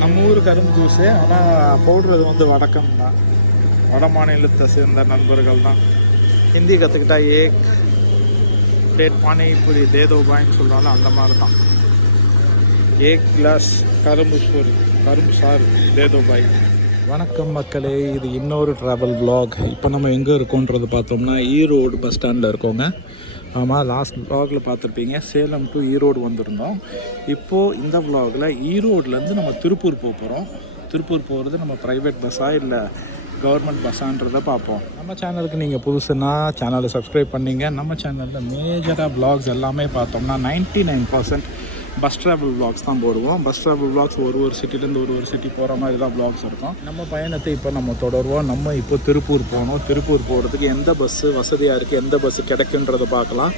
நம்ம ஊர் கரும்பு ஜூஸு, ஆனால் பவுட்ரு அது வந்து வடக்கம் தான், வட மாநிலத்தை சேர்ந்த நண்பர்கள் தான். ஹிந்தி கற்றுக்கிட்டா ஏக் பிளேட் பானிபூரி தேதோ பாயின்னு சொல்கிறாலும் அந்த மாதிரி தான். ஏக் கிளாஸ் கரும்பு சாறு தேதோ பாய். வணக்கம் மக்களே, இது இன்னொரு ட்ராவல் விலாக். இப்போ நம்ம எங்கே இருக்கோன்றது பார்த்தோம்னா ஈரோடு பஸ் ஸ்டாண்டில் இருக்கோங்க. ஆமாம், லாஸ்ட் விலாகில் பார்த்துருப்பீங்க சேலம் டு ஈரோடு வந்திருந்தோம். இப்போது இந்த விலாகில் ஈரோட்லேருந்து நம்ம திருப்பூர் போக போகிறோம். திருப்பூர் போகிறது நம்ம ப்ரைவேட் பஸ்ஸா இல்லை கவர்மெண்ட் பஸ்ஸான்றதை பார்ப்போம். நம்ம சேனலுக்கு நீங்கள் புதுசுன்னா சேனலை சப்ஸ்கிரைப் பண்ணிங்க. நம்ம சேனலில் மேஜராக விலாக்ஸ் எல்லாமே பார்த்தோம்னா 99% பஸ் ட்ராவல் விலாக்ஸ் தான் போடுவோம். பஸ் ட்ராவல் விலாக்ஸ் ஒரு சிட்டிலேருந்து ஒரு சிட்டி போகிற மாதிரி தான் விலாக்ஸ் இருக்கும். நம்ம பயணத்தை இப்போ நம்ம தொடருவோம். நம்ம இப்போ திருப்பூர் போகணும். திருப்பூர் போகிறதுக்கு எந்த பஸ்ஸு வசதியாக இருக்குது, எந்த பஸ்ஸு கிடைக்குன்றதை பார்க்கலாம்.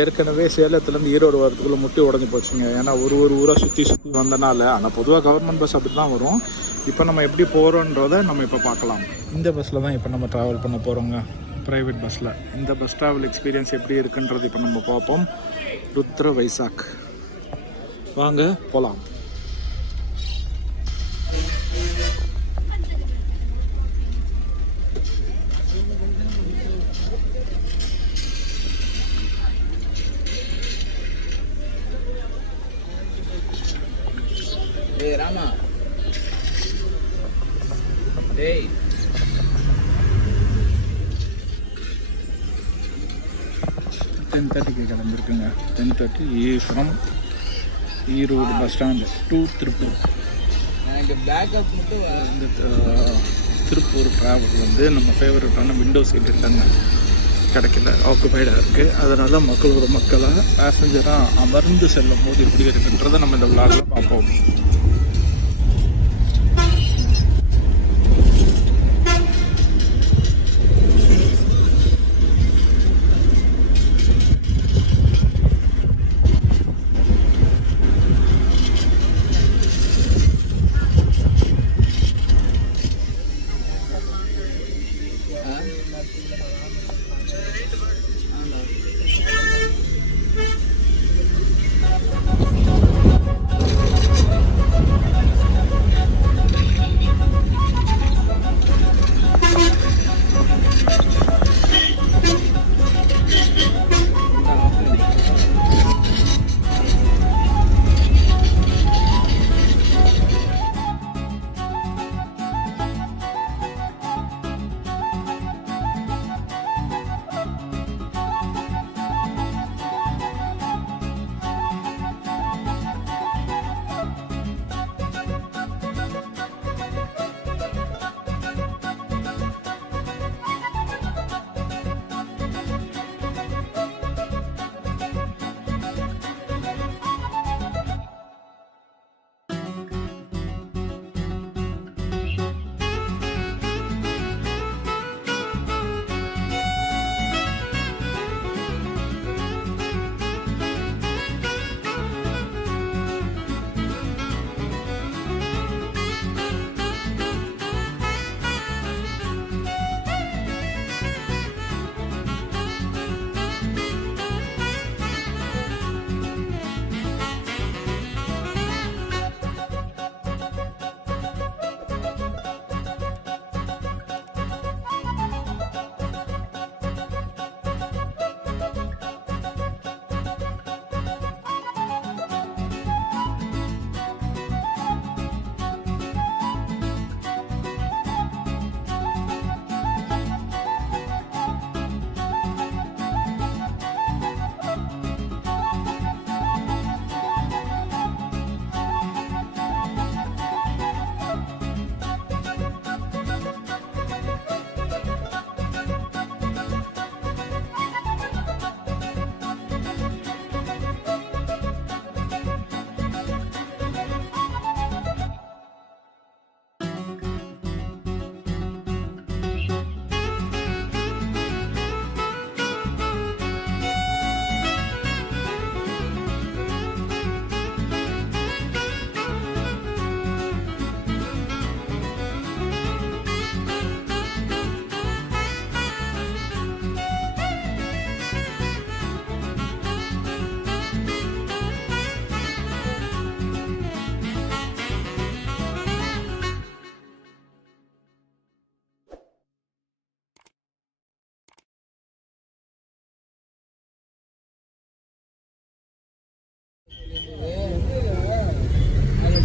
ஏற்கனவே சேலத்துலேருந்து ஈரோடு வரதுக்குள்ளே முட்டி உடஞ்சி போச்சுங்க. ஏன்னா ஒரு ஊராக சுற்றி வந்தனால. ஆனால் பொதுவாக கவர்மெண்ட் பஸ் அப்படி தான் வரும். இப்போ நம்ம எப்படி போகிறோன்றதை நம்ம இப்போ பார்க்கலாம். இந்த பஸ்ஸில் தான் இப்போ நம்ம ட்ராவல் பண்ண போகிறோங்க, ப்ரைவேட் பஸ்ஸில். இந்த பஸ் ட்ராவல் எக்ஸ்பீரியன்ஸ் எப்படி இருக்குன்றது இப்போ நம்ம பார்ப்போம். ருத்ர வைசாக், வாங்க போகலாம். Hey Rama. Hey. 10:30 கிளம்பிருக்குங்க. 10:30 from Erode bus stand to Tiruppur. எனக்கு பேக்கப் மட்டும் இந்த திருப்பூர் ட்ராவல் வந்து நம்ம ஃபேவரட்டான விண்டோ சீட் இல்லைங்க, கிடைக்கல, ஆக்குபைடாக இருக்குது. அதனால் மக்களாக பேசஞ்சராக அமர்ந்து செல்லும் போது எப்படி இருக்குன்றதை நம்ம இந்த விளாகில் பார்ப்போம்.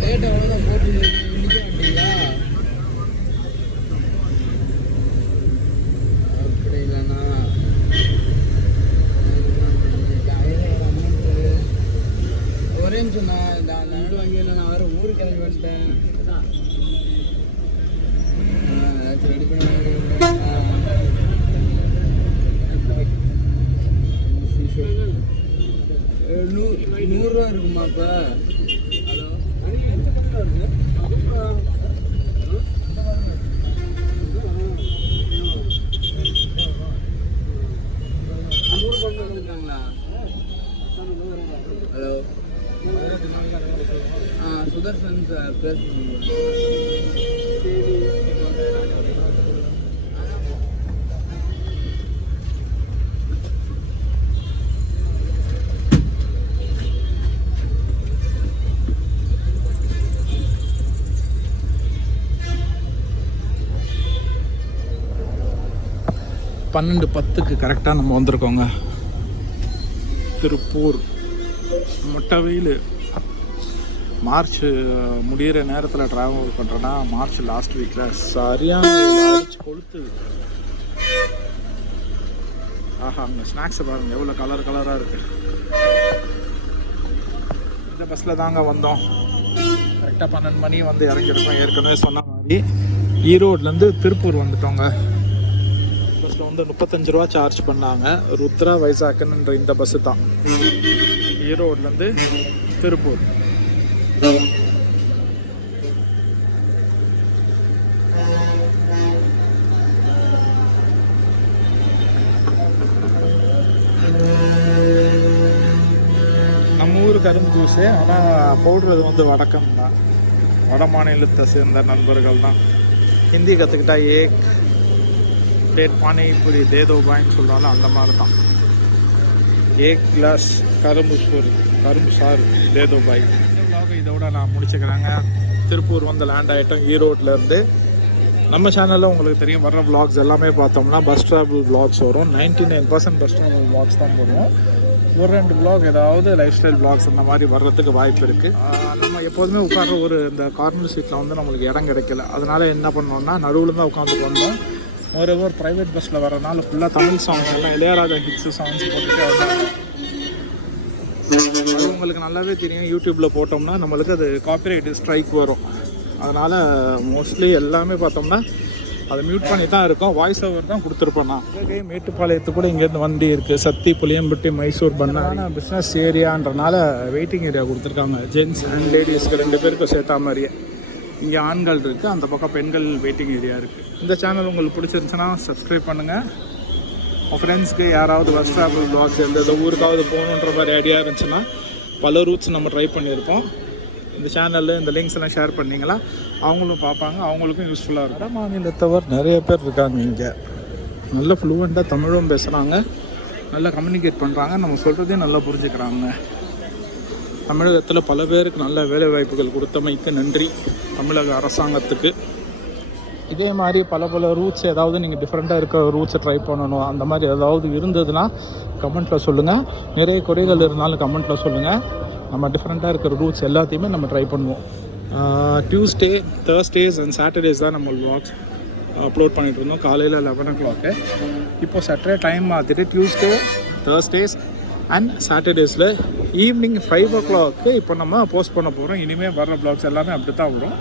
ரேட் அவ்வளோதான் போட்டு இன்னைக்கு வந்தீங்களா? அப்படி இல்லைண்ணா ஒரே நிமிஷம் நான் நடு வாங்கியில் நான் வேறு ஊருக்கு கிளம்பி வந்துட்டேன். ஏதாச்சும் ரெடி பண்ணி நூறுரூவா இருக்குமா இப்போ? ஹலோ சுதர்சன் சார் பேசுகிறேன். பன்னெண்டு 10க்கு கரெக்டாக நம்ம வந்திருக்கோங்க. திருப்பூர் மொட்டை வெயில். மார்ச் முடிகிற நேரத்தில் ட்ராவல் பண்ணுறேன்னா மார்ச் லாஸ்ட் வீக்கில் சரியான கொளுத்துது. ஆஹா, அங்கே ஸ்நாக்ஸை பாருங்கள் எவ்வளோ கலராக இருக்குது. இந்த பஸ்ஸில் தாங்க வந்தோம். கரெக்டாக 12 மணி வந்து இறங்கியிருக்கோம். ஏற்கனவே சொன்ன மாதிரி ஈரோட்லேருந்து திருப்பூர் வந்துட்டோங்க. பஸ்ஸில் வந்து 35 ரூபா சார்ஜ் பண்ணாங்க. ருத்ரா வைசாக்கன்ன்ற இந்த பஸ்ஸு தான் ஈரோட்லேருந்து திருப்பூர். நம்ம ஊர் கரும்பு ஜூஸு, ஆனால் பவுட்ரு வந்து வடக்கம் தான். வட மாநிலத்தை சேர்ந்த நண்பர்கள் தான். ஹிந்தி கற்றுக்கிட்டா ஏக் பிளேட் பானிபூரி தேதோ பாய்ன்னு சொல்கிறாலும் அந்த மாதிரி தான். ஏக் கிளாஸ் கரும்பு சாறு தேதோ பாய். இதோட நான் முடிச்சுக்கிறேங்க. திருப்பூர் வந்து லேண்ட் ஆகிட்டோம் ஈரோட்லேருந்து. நம்ம சேனலில் உங்களுக்கு தெரியும் வர்ற vlogs எல்லாமே பார்த்தோம்னா பஸ் ட்ராவல் vlogs வரும். 99% பஸ் ட்ராவல் vlogs தான் போடுவோம். ஒரு 2 vlog ஏதாவது லைஃப் ஸ்டைல் vlogs அந்த மாதிரி வர்றதுக்கு வாய்ப்பு இருக்குது. நம்ம எப்போதுமே உட்கார்ற இந்த கார்னர் சீட்டில் வந்து நம்மளுக்கு இடம் கிடைக்கல. அதனால் என்ன பண்ணோம்னா நடுவில் தான் உட்காந்துட்டு வந்தோம். ஒரு ப்ரைவேட் பஸ்ஸில் வரனால ஃபுல்லாக தமிழ் சாங்ஸ் எல்லாம் இளையராஜா ஹிட்ஸு சாங்ஸ் போட்டுகிட்டே வந்தாங்க. அது உங்களுக்கு நல்லாவே தெரியும். யூடியூப்பில் போட்டோம்னா நம்மளுக்கு அது காப்பிரைட் ஸ்ட்ரைக் வரும். அதனால் மோஸ்ட்லி எல்லாமே பார்த்தோம்னா அதை மியூட் பண்ணி தான் இருக்கும். வாய்ஸ் ஓவர் தான் கொடுத்துருப்பேன் நான். மேட்டுப்பாளையத்துக்கு கூட இங்கேருந்து வண்டி இருக்குது. சத்தி, புளியம்பட்டி, மைசூர், பண்ணான பிஸ்னஸ் ஏரியான்றனால வெயிட்டிங் ஏரியா கொடுத்துருக்காங்க. ஜென்ட்ஸ் அண்ட் லேடிஸ்க்கு 2 பேருக்கும் சேர்த்தா மாதிரியே. இங்கே ஆண்கள் இருக்குது, அந்த பக்கம் பெண்கள் வெயிட்டிங் ஏரியா இருக்குது. இந்த சேனல் உங்களுக்கு பிடிச்சிருந்துச்சுன்னா சப்ஸ்கிரைப் பண்ணுங்கள். உங்கள் ஃப்ரெண்ட்ஸ்க்கு யாராவது பஸ் ட்ராவல் vlogs எந்த ஊருக்காவது போகணுன்ற மாதிரி ஐடியா இருந்துச்சுன்னா பல ரூட்ஸ் நம்ம ட்ரை பண்ணியிருப்போம். இந்த சேனலில் இந்த லிங்க்ஸ் எல்லாம் ஷேர் பண்ணிங்களா அவங்களும் பார்ப்பாங்க, அவங்களுக்கும் யூஸ்ஃபுல்லாக இருக்கும். வட மாநிலத்தவர் நிறைய பேர் இருக்காங்க இங்கே. நல்ல ஃப்ளூவெண்ட்டாக தமிழும் பேசுகிறாங்க, நல்லா கம்யூனிகேட் பண்ணுறாங்க, நம்ம சொல்கிறதையும் நல்லா புரிஞ்சுக்கிறாங்க. தமிழகத்தில் பல பேருக்கு நல்ல வேலை வாய்ப்புகள் கொடுத்தமைக்கு நன்றி தமிழக அரசாங்கத்துக்கு. இதே மாதிரி பல ரூட்ஸ் ஏதாவது நீங்கள் டிஃப்ரெண்ட்டாக இருக்கிற ரூட்ஸை ட்ரை பண்ணணும் அந்த மாதிரி ஏதாவது இருந்ததுன்னா கமெண்ட்டில் சொல்லுங்கள். நிறைய குறைகள் இருந்தாலும் கமெண்ட்டில் சொல்லுங்கள். நம்ம டிஃப்ரெண்ட்டாக இருக்கிற ரூட்ஸ் எல்லாத்தையுமே நம்ம ட்ரை பண்ணுவோம். டியூஸ்டே, தேர்ஸ்டேஸ் அண்ட் சாட்டர்டேஸ் தான் நம்ம vlogs அப்லோட் பண்ணிகிட்டு இருந்தோம் காலையில் 11 o'clock. இப்போ சாட்டர்டே டைம் மாற்றிட்டு டியூஸ்டே, தேர்ஸ்டேஸ் அண்ட் சாட்டர்டேஸில் ஈவினிங் 5 o'clock இப்போ நம்ம போஸ்ட் பண்ண போகிறோம். இனிமேல் வர்ற vlogs எல்லாமே அப்படி தான் வரும்.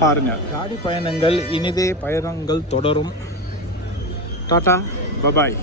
பாருங்கள். காடி பயணங்கள் இனிதே பயணங்கள் தொடரும். டாடா, பபாய்.